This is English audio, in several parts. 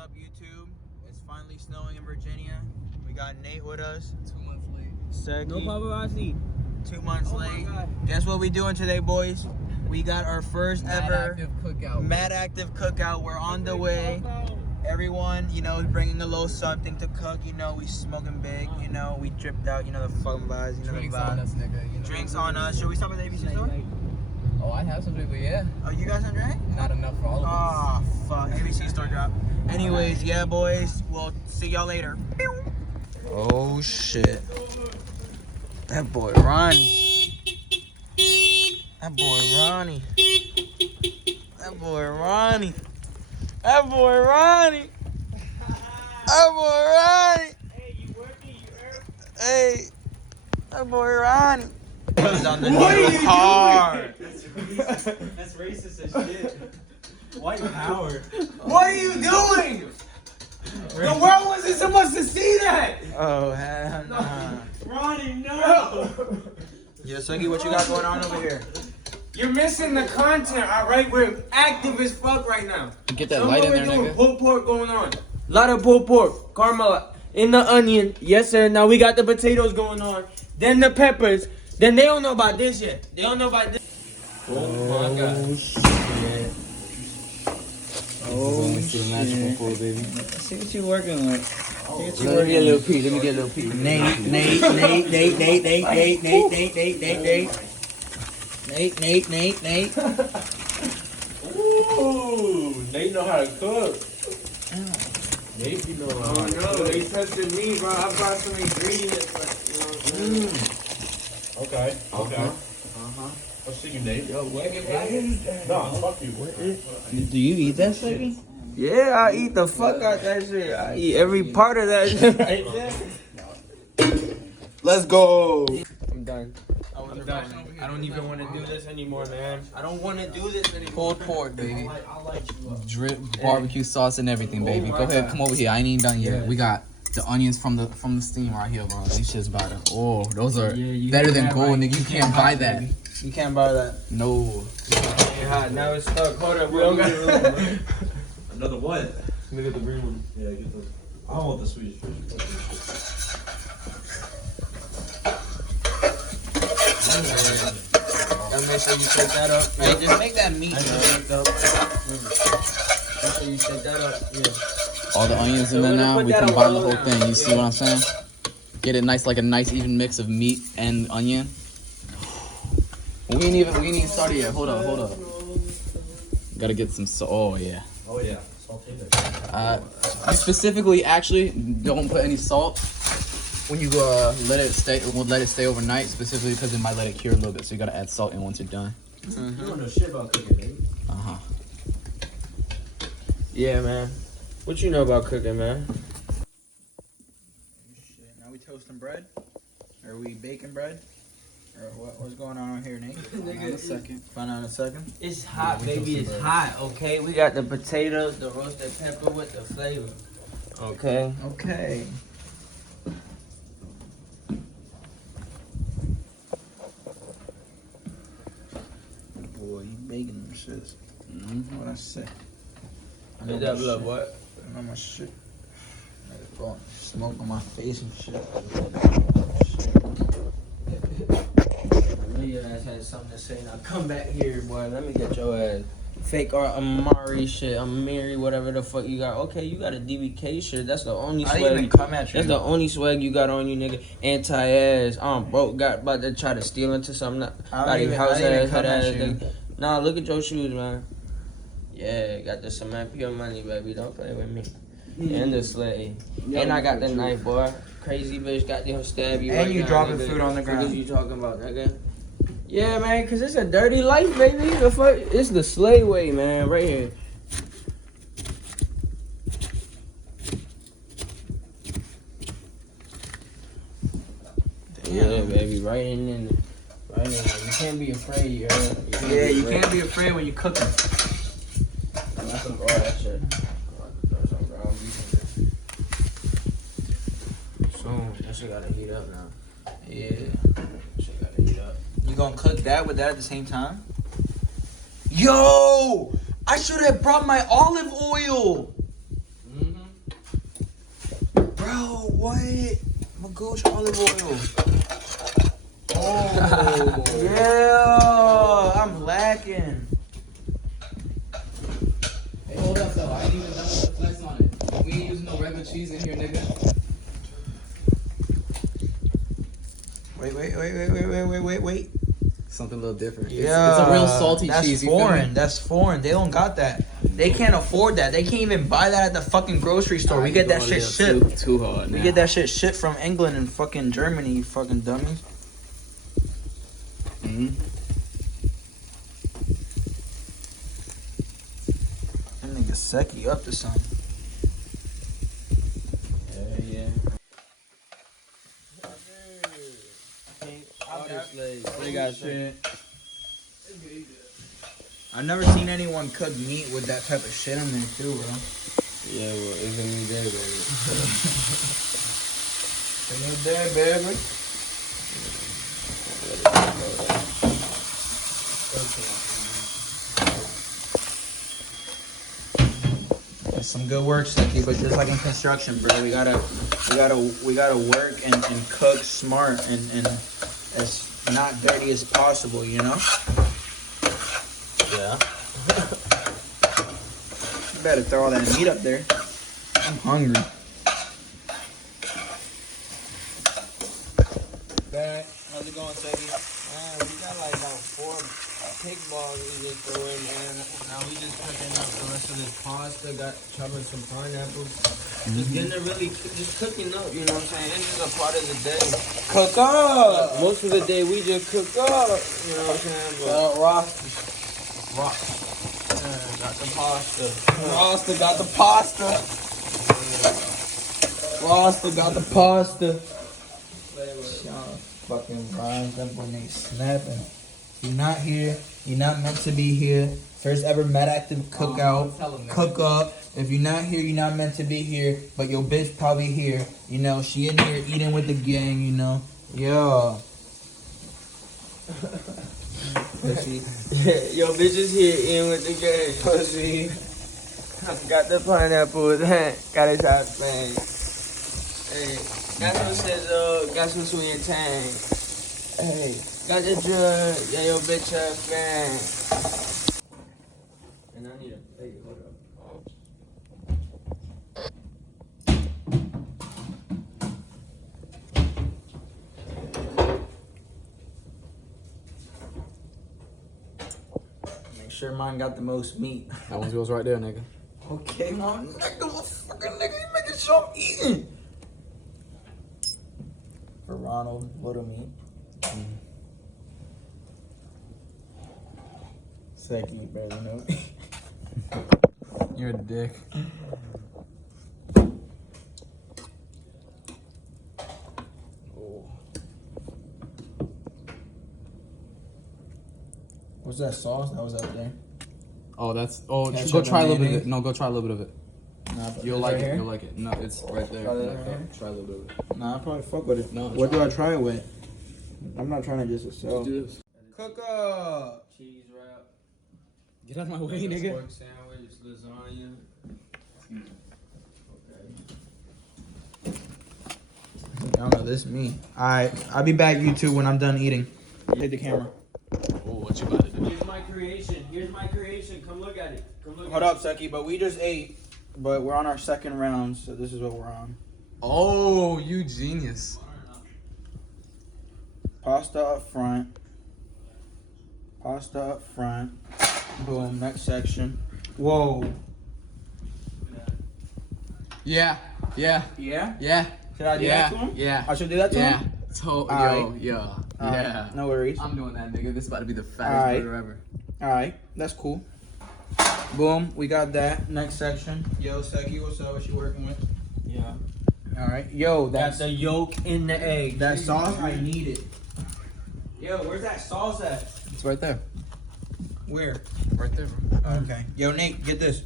up, YouTube? It's finally snowing in Virginia. We got Nate with us. 2 months late. Seki. No paparazzi. 2 months late. My God. Guess what we doing today, boys? We got our first ever Madactive Cookout. Madactive Cookout. We're on the way. Everyone, you know, bringing a little something to cook. You know, we smoking big. You know, we dripped out. You know, the fucking vibes. You know, Drinks the on vibes. us, nigga. You know. Drinks on us. Should we stop at the ABC store? Oh, I have some drink, but yeah. Oh, you guys don't drink? Not enough for all of us. Oh, fuck. ABC store drop. Anyways, yeah, boys. We'll see y'all later. Oh, shit. That boy Ronnie. That boy Ronnie. That boy Ronnie. That boy Ronnie. That boy Ronnie. Hey, you working? You earn? Hey. That boy Ronnie. He's on the What are new you hard. That's racist as shit. White power. What are you doing? The world wasn't supposed to see that. Oh, hell nah. Ronnie, no. Yo, Seki, what you got going on over here? You're missing the content, all right? We're active as fuck right now. Get that light in there, doing nigga. pulled pork going on. A lot of pulled pork, caramel in the onion. Yes, sir. Now we got the potatoes going on. Then the peppers. Then they don't know about this yet. They don't know about this. Oh my god. Shit. Oh, magical food, baby. Let's see what you working with. Let me get a little piece. Let me get a little piece. Nate. Ooh, Nate know how to cook. Nate, you know how to cook. They tested me, bro. I brought some ingredients. But, you know. Okay. I'll see you, Nate. Yo, where it No, fuck you. Do you eat that, Seki? Yeah, I eat the fuck out that shit. I eat every part of that shit right there. Let's go. I'm done. I'm done. I don't even want to do this anymore, man. I don't want to do this anymore. Pulled pork, baby. Drip barbecue sauce and everything, baby. Go ahead, come over here. I ain't even done yet. We got the onions from the steam right here, bro. These shit's about to. Oh, those are better than gold, nigga. You can't buy that. You can't buy that. No. Yeah, now it's stuck. Hold up, we don't got room. Another what? Look at the green one. Yeah, get the. I don't want the Swedish fish. Gotta make sure you shake that up. Hey, just make that meat, bro. Make sure you shake that up. Yeah. All the onions in there now. We combine the whole thing. You see what I'm saying? Get it nice, like a nice even mix of meat and onion. We ain't even started yet. Hold up. Gotta get some salt. Oh yeah. Oh yeah, salty there. You specifically, actually, don't put any salt when you let it stay overnight. Specifically because it might let it cure a little bit. So you gotta add salt in once you're done. You don't know shit about cooking, Nate. Yeah, man. What you know about cooking, man? Shit, now we toasting bread? Or we baking bread? Or what's going on here, Nate? Find out in a second. It's hot, baby. It's hot, okay? We got the potatoes, the roasted pepper with the flavor. Okay? Okay. Boy, you baking them shits. What I say? I know Hit that my blood, shit. what? I know my shit. Like, bro, smoke on my face and shit. Your ass had something to say. Now come back here, boy. Let me get your ass. Fake art Amari shit. Amiri, whatever the fuck you got. Okay, you got a DBK shirt. That's the only I didn't even swag. come at you. That's the only swag you got on you, nigga. Anti-ass. Broke. Got about to try to steal into something. I didn't even come at you. Nigga. Nah, look at your shoes, man. Yeah, got the cement pure money, baby. Don't play with me. And the sleigh. And I got the knife, boy. Crazy bitch got them stab you. And right you now, dropping nigga. food on the ground. What you talking about, nigga? Yeah, man, cause it's a dirty life, baby. The fuck, it's the slave way, man, right here. Yeah, baby, right in there. Right in there. You can't be afraid, yo. You can't be afraid when you're cooking. I'm not gonna throw that shit. Soon, that shit gotta heat up now. Yeah. Shit gotta heat up. You gonna cook that with that at the same time? Yo! I should have brought my olive oil. Mm-hmm. what? Magoosh olive oil. Oh, yeah. I'm lacking. Hey, hold up, though. I ain't even done with the flex on it. We ain't using no regular cheese in here, nigga. Wait. Something a little different. Yeah. It's a real salty that's cheese. You feel foreign. me? That's foreign. They don't got that. They can't afford that. They can't even buy that at the fucking grocery store. We get that shit shipped. Too hard. We get that shit shipped from England and fucking Germany, you fucking dummies. Mm-hmm. That nigga Seki up to something. Yeah. They got shit. I've never seen anyone cook meat with that type of shit in there too, bro. Yeah, well, it's a new day, baby. It's a new day, baby. It's some good work, Seki, but just like in construction, bro, we gotta work and cook smart and as not dirty as possible, you know? Yeah. You better throw all that meat up there. I'm hungry. Back. How's it going, Seki? We got like about 4 pig balls we just throw in, and now we just cooking up the rest of this pasta. Got chopping some pineapples. Just getting it really, just cooking up. You know what I'm saying? It's just a part of the day. Cook up! Most of the day we just cook up. You know what I'm saying? But Ross. got the pasta. Roster got the pasta. Roster got the pasta. Y'all fucking rhymes up when they snapping. You're not here. You're not meant to be here. First ever Madactive cookout. Cook up. If you're not here, you're not meant to be here. But your bitch probably here. You know, she in here eating with the gang, you know. Yeah. Pussy. Yeah, yo, bitch is here eating with the gang. Pussy. Got the pineapple. Got a shot thing. Hey, got some sizzle. Got some sweet and tang. Hey, got the drug. Yeah, yo, bitch a fan. And I need a plate. Hold up. Make sure mine got the most meat. That one's yours right there, nigga. Okay, my nigga, fucking nigga, you making sure I'm eating. For Ronald, little meat. Seki, bro, you know. You're a dick. What's that sauce that was up there? Oh, that's. Ketchup Go try a and little bit of mayonnaise? it. No, go try a little bit of it. Nah, but You'll it's like right it. here? You'll like it. No, it's right there. Try that Yeah, right here? try a little bit of it. Nah, I'll probably fuck with it. No, What try do I it. try it with? I'm not trying to just sell. Do this. Cook up. Cheese wrap. Get out of my way, nigga. Pork sandwich, lasagna. I don't know, this me. Alright, I'll be back, YouTube, when I'm done eating. Take the camera. Oh, what you about to do? Here's my creation. Here's my creation. Come look at it. Come look Hold at up, Seki, but we just ate. But we're on our second round, so this is what we're on. Oh, you genius. Pasta up front. Pasta up front. Boom, next section. Whoa. Yeah. Yeah? Yeah. Should I do that to him? Yeah. I should do that to Yeah. him? Yo, yeah. Alright, no worries. I'm doing that, nigga. This is about to be the fattest Alright. burger ever. Alright, that's cool. Boom, we got that. Next section. Yo, Seki, what's up? What you working with? Yeah. Alright. Yo, Got that's the yolk in the egg. that sauce, I need it. Yo, where's that sauce at? It's right there. Where? Right there, bro. Okay. Yo, Nate, get this.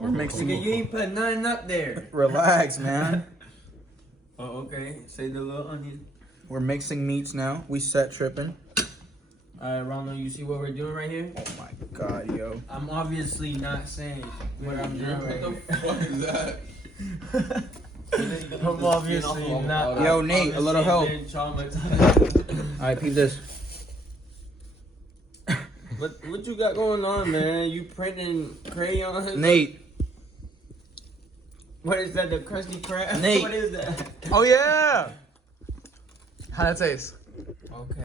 We're mixing Nigga, you ain't put nothing up there. Relax, man. Oh, okay. Say the little onion. We're mixing meats now. We set tripping. Alright, Ronald, you see what we're doing right here? Oh my god, yo. I'm obviously not saying what I'm doing right here. fuck is that? I'm obviously not. Yo, Nate, a little help. Been traumatized. Alright, peep this. What you got going on, man? You printing crayons? Nate. What is that? The Krusty Krab? Nate. What is that? Oh yeah. How that taste? Okay.